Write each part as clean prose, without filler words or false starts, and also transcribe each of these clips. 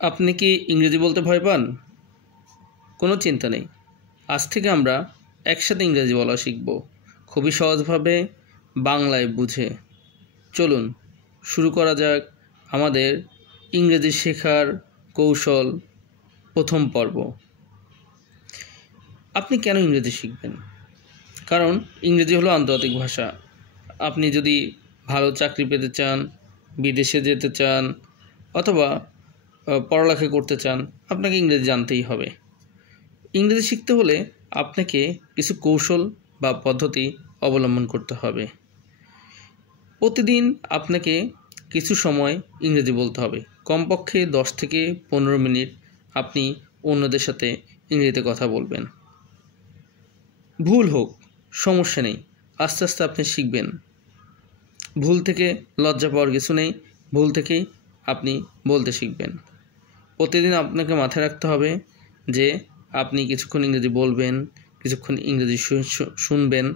আপনি কি ইংরেজি বলতে ভয় পান? কোনো চিন্তা নেই, আজ থেকে আমরা একসাথে ইংরেজি বলা শিখব, খুবই সহজভাবে, বাংলায় বুঝে। চলুন শুরু করা যাক আমাদের ইংরেজি শেখার কৌশল প্রথম পর্ব। আপনি কেন ইংরেজি শিখবেন? কারণ ইংরেজি হলো আন্তর্জাতিক ভাষা। আপনি যদি ভালো চাকরি পেতে চান, বিদেশে যেতে চান অথবা পড়ালেখা করতে চান, আপনাকে ইংরেজি জানতেই হবে। ইংরেজি শিখতে হলে আপনাকে কিছু কৌশল বা পদ্ধতি অবলম্বন করতে হবে। প্রতিদিন আপনাকে কিছু সময় ইংরেজি বলতে হবে, কমপক্ষে 10 থেকে 15 মিনিট আপনি অন্যদের সাথে ইংরেজিতে কথা বলবেন। ভুল হোক সমস্যা নেই, আস্তে আস্তে আপনি শিখবেন। ভুল থেকে লজ্জা পাওয়ার কিছু নেই, ভুল থেকেই আপনি বলতে শিখবেন। প্রতিদিন আপনাকে মাথায় রাখতে হবে যে আপনি কিছুক্ষণ ইংরেজি বলবেন, কিছুক্ষণ ইংরেজি শুনবেন,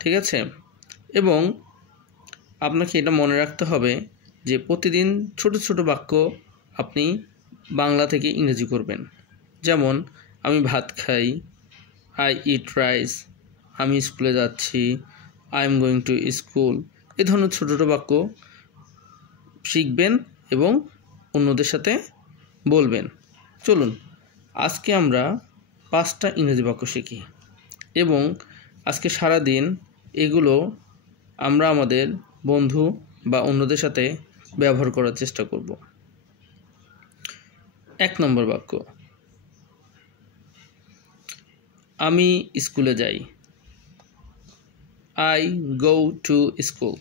ঠিক আছে? এবং আপনাকে এটা মনে রাখতে হবে যে প্রতিদিন ছোট ছোট বাক্য আপনি বাংলা থেকে ইংরেজি করবেন। যেমন আমি ভাত খাই, আই ইট রাইস, আমি স্কুলে যাচ্ছি, I am going to school. এই ধরনের ছোটো ছোটো বাক্য শিখবেন এবং অন্যদের সাথে বলবেন। চলুন আজকে আমরা 5টা ইংরেজি বাক্য শিখি এবং আজকে সারা দিন এগুলো আমরা আমাদের বন্ধু বা অন্যদের সাথে ব্যবহার করার চেষ্টা করব। 1 নম্বর বাক্য, আমি স্কুলে যাই, আই গো টু স্কুল।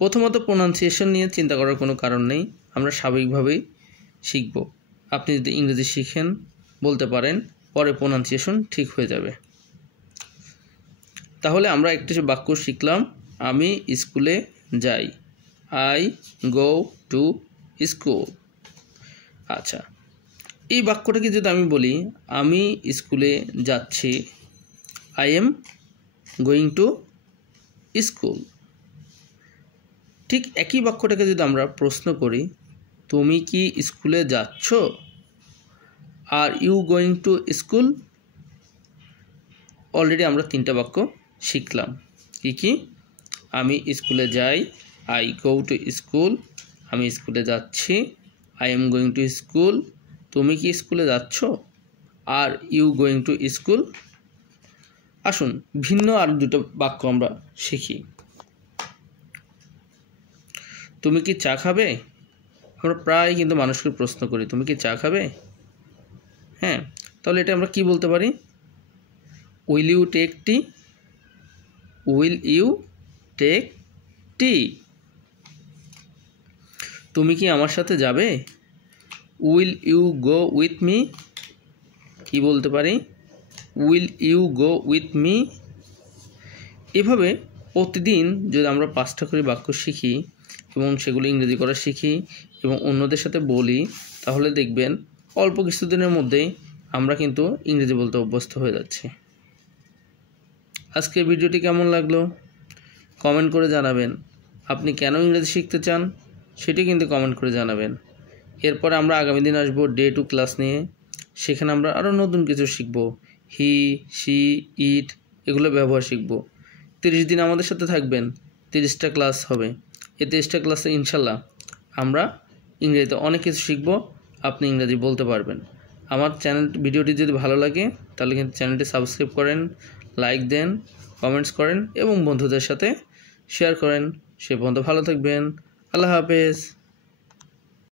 প্রথমত প্রোনাউন্সিয়েশন নিয়ে চিন্তা করার কোনো কারণ নেই, আমরা স্বাভাবিকভাবেই শিখব। আপনি যদি ইংরেজি শিখেন, বলতে পারেন, পরে প্রোনাউন্সিয়েশন ঠিক হয়ে যাবে। তাহলে আমরা একটি বাক্য শিখলাম, আমি স্কুলে যাই, আই গো টু স্কুল। আচ্ছা, এই বাক্যটাকে যদি আমি বলি, আমি স্কুলে যাচ্ছি, I am going to school. ঠিক একই বাক্যটাকে যদি আমরা প্রশ্ন করি, তুমি কি স্কুলে যাচ্ছ, are you going to school. Already আমরা 3টা বাক্য শিখলাম। কি? আমি স্কুলে যাই, আই গো টু স্কুল, আমি স্কুলে যাচ্ছি, I am going to school, তুমি কি স্কুলে যাচ্ছ, are you going to school. আসুন ভিন্ন আর 2টো বাক্য আমরা শিখি। তুমি কি চা খাবে? আমরা প্রায় কিন্তু মানুষকে প্রশ্ন করি, তুমি কি চা খাবে? হ্যাঁ, তাহলে এটা আমরা কি বলতে পারি? Will you take tea? Will you take tea? তুমি কি আমার সাথে যাবে? Will you go with me? কি বলতে পারি? Will you go with me? এভাবে প্রতিদিন যদি আমরা 5টা করে বাক্য শিখি এবং সেগুলো ইংরেজি করা শিখি এবং অন্যদের সাথে বলি, তাহলে দেখবেন অল্প কিছুদিনের মধ্যেই আমরা কিন্তু ইংরেজি বলতে অভ্যস্ত হয়ে যাচ্ছি। আজকের ভিডিওটি কেমন লাগলো কমেন্ট করে জানাবেন। আপনি কেন ইংরেজি শিখতে চান সেটি কিন্তু কমেন্ট করে জানাবেন। এরপরে আমরা আগামী দিন আসবো ডে 2 ক্লাস নিয়ে। সেখানে আমরা আরও নতুন কিছু শিখব, হি, শি, ইট, এগুলো ব্যবহার শিখব। 30 দিন আমাদের সাথে থাকবেন, 30টা ক্লাস হবে। এই 30টা ক্লাসে ইনশাল্লাহ আমরা ইংরেজিতে অনেক কিছু শিখব, আপনি ইংরেজি বলতে পারবেন। আমার ভিডিওটি যদি ভালো লাগে তাহলে কিন্তু চ্যানেলটি সাবস্ক্রাইব করেন, লাইক দেন, কমেন্টস করেন এবং বন্ধুদের সাথে শেয়ার করেন। সে পর্যন্ত ভালো থাকবেন। আল্লাহ হাফেজ।